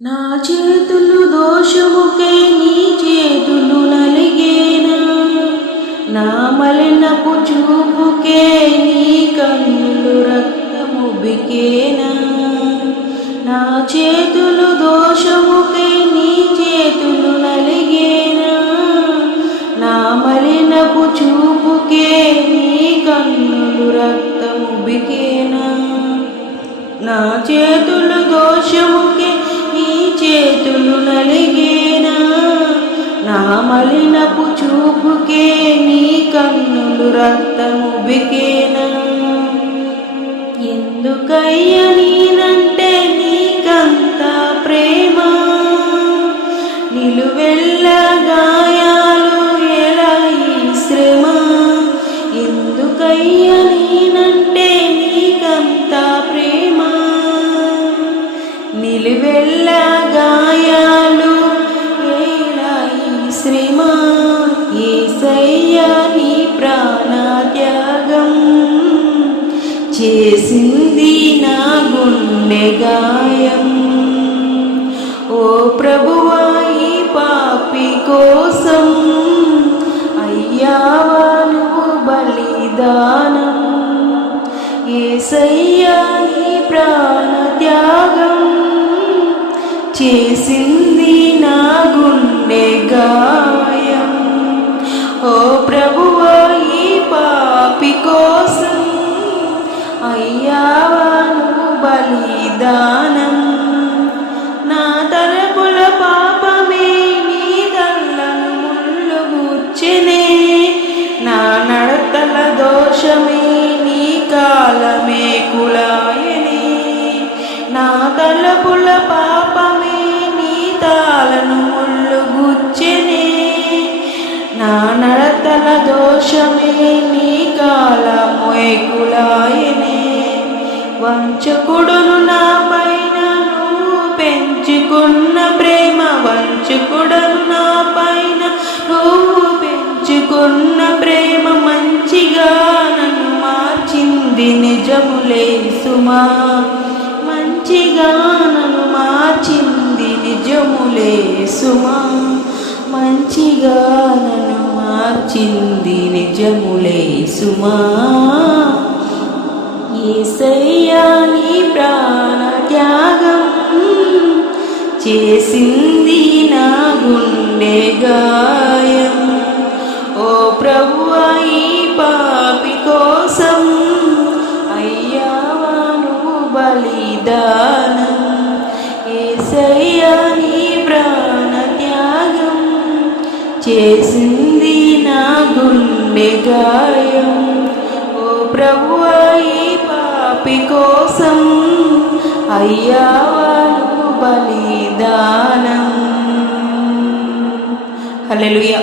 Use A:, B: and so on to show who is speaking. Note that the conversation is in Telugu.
A: నా చేతులు దోషముకే నీ చేతులు నలిగేనా? నా మలినపు చూపుకే నీ కన్నులు రక్తము బికేనా? నా చేతులు దోషముకే నీ చేతులు నలిగేనా? నా మలినపు చూపుకే నీ కన్నులు రక్తము బికేనా? నా చేతులు దోషముకే చేతులు నలిగేనా? నా మలినపు చూపుకే నీ కన్నులు రక్తము బికేనా ఎందుకయ్య నేనంటే నీకంత ప్రేమ? నిలువెల్ల గాయాలు ఎలా ఈ శ్రమ? ఎందుకయ్యా నేనంటే నీకంత ప్రేమ? నిలువెల్ల శ్రమ ఏసయ్య నీ ప్రాణత్యాగం చేసింది నా గుండె గాయం. ఓ ప్రభువా ఈ పాపి కోసం అయ్యావా నువ్వు బలిదానం. ఏసయ్యా నీ ప్రాణత్యాగం చేసింది నా గుండె గాయం. ఓ ప్రభువా ఈ పాపి కోసం అయ్యావాను బలిదానం. నా తలపుల పాపమే నీ తల్లను ముళ్ళు గుచ్చెనే. నా నడతల దోషమే నీ కాలమే కుల దోషమే నీ కాలమోయ్ కులాయనే. వంచకుడును నా పైన నువ్వు పెంచుకున్న ప్రేమ వంచకుడను నా పైన నువ్వు పెంచుకున్న ప్రేమ మంచిగా నన్ను మార్చింది నిజములే సుమా. మంచిగా నన్ను మార్చింది నిజములే సుమా. మంచిగా నన్ను మార్చింది నిజములే సుమా. ఏసయ్యాని ప్రాణ త్యాగం చేసింది నా గుండె గాయం. ఓ ప్రభు ఈ పాపి కోసం అయ్యావాను బలిదానం. ఏసయ్యాని ప్రాణ త్యాగం చేసింది నా గుండె గాయం. ఓ ప్రభు ఈ పాపి కోసం అయ్యావా బలిదానం. హల్లెలూయా.